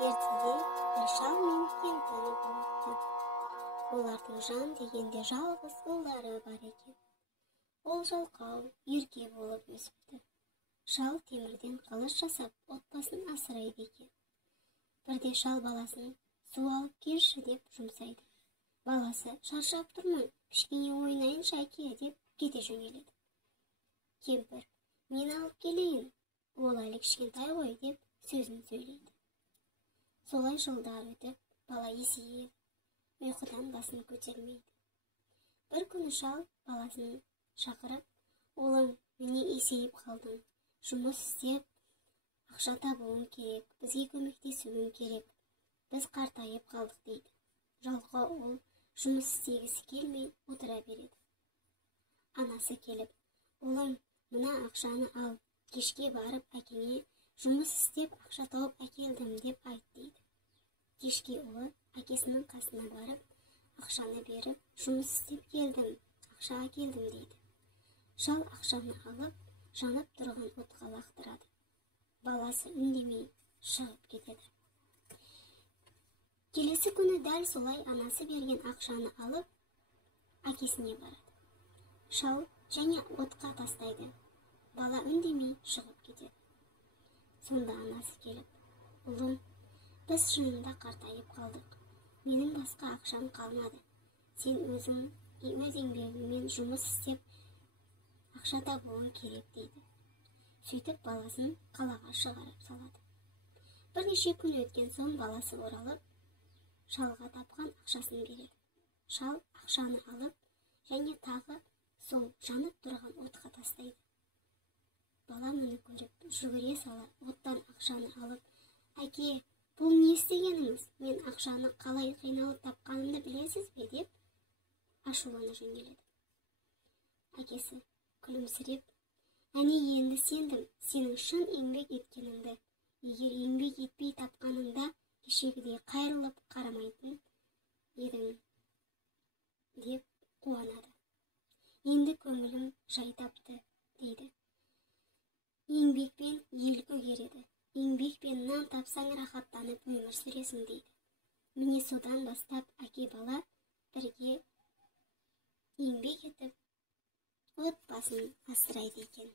Ертеде бір шал мен кемпір болыпты. Олардың Жан дегенде жалғыз ұлдары бар екен. Ол жалқау, ерке болып өсіпті. Шал темірден қылыш жасап, отбасын асырайды екен. Бірде шал баласын су алып келші деп жұмсайды. Баласы шаршап тұрмын, кішкене ойнайыншы әке деп кете жөнеледі. Кемпір, мен алып келейін, ол әлі кішкентай ғой деп сөзін сөйлейді. Солай жылдар өтіп, бала есейеді, ұйқыдан басын көтермейді. Бір күні шал баласын шақырып, "Олым, міне есейіп қалдың, жұмыс істеп, ақша табуың керек, бізге көмектесуің керек, біз қартайып қалдық" дейді. Жалқау ол жұмыс істегісі келмей отыра береді. Анасы келіп, "Олым, мына ақшаны ал, кешке барып әкеңе жұмыс істеп ақша тауып әкелдім" деп айт дейді. Кешке ұлы әкесінің қасына барып, ақшаны беріп, "Жұмыс істеп келдім, ақша әкелдім" дейді. Шал ақшаны алып, жанып тұрған отқа лақтырады. Баласы үндемей шығып кетеді. Келесі күні дәл солай анасы берген ақшаны алып, әкесіне барады. Шал және отқа тастайды. Бала үндемей шығып кетеді. Сонда анасы келіп, "Ұлым, біз шынында қартайып қалдық. Менің басқа ақшам қалмады. Сен өз еңбегіңмен жұмыс істеп, ақша табуың керек" дейді. Сөйтіп баласын қалаға шығарып салады. Бірнеше күн өткен соң баласы оралып, шалға тапқан ақшасын береді. Шал ақшаны алып, және тағы сол жанып тұрған отқа тастайды. Бала мұны көріп, жүгіре сала оттан ақшаны алып, "Әке, бұл не істегеніңіз? Мен ақшаны қалай қиналып тапқанымды білесіз бе?" деп ашулана жөнеледі. Әкесі күлімсіреп, "Әне енді сендім, сенің шын еңбек еткеніңді. Егер еңбек етпей тапқаныңда кешегідей қайрылып қарамайтын едің" деп қуанады. "Енді көңілім жай тапты" дейді. "Еңбекпен ел көгереді. Еңбекпен нан тапсаң рахаттанып өмір сүресің" дейді. Міне содан бастап әке бала бірге еңбек етіп, отбасын асырайды екен.